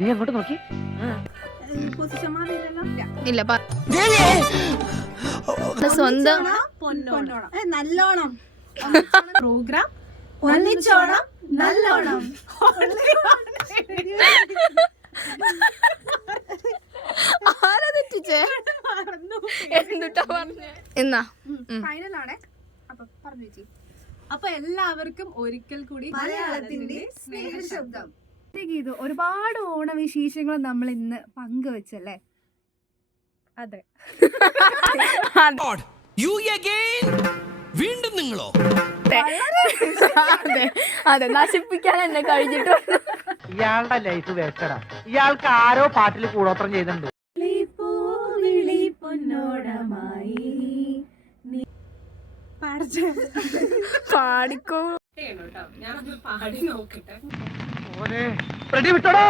നീ അങ്ങോട്ട് നോക്കി. ഇല്ല സ്വന്തം നല്ലോണം പ്രോഗ്രാം ഒന്നിച്ചോണം നല്ലോണം. ആരാ തെറ്റിച്ചേ? എന്നിട്ടാ പറഞ്ഞേ എന്നാ ഫൈനലാണ്. അപ്പൊ എല്ലാവർക്കും ഒരിക്കൽ കൂടി മലയാളത്തിന്റെ സ്നേഹശബ്ദം. ഗീതു, ഒരുപാട് ഓണവിശേഷങ്ങൾ നമ്മൾ ഇന്ന് പങ്കുവെച്ചല്ലേ? അതെ. വീണ്ടും നിങ്ങളോ? അതെ, നശിപ്പിക്കാൻ എന്നെ കഴിഞ്ഞിട്ടുണ്ട്. ഇയാളുടെ ലൈഫ് വേസ്റ്റഡാ. ഇയാൾക്ക് ആരോ പാട്ടിൽ കൂടോത്രം ചെയ്യുന്നുണ്ട്. പാടിക്കോ. ഞാനൊന്ന് പാടി നോക്കട്ടെ. വിട്ടോടോ.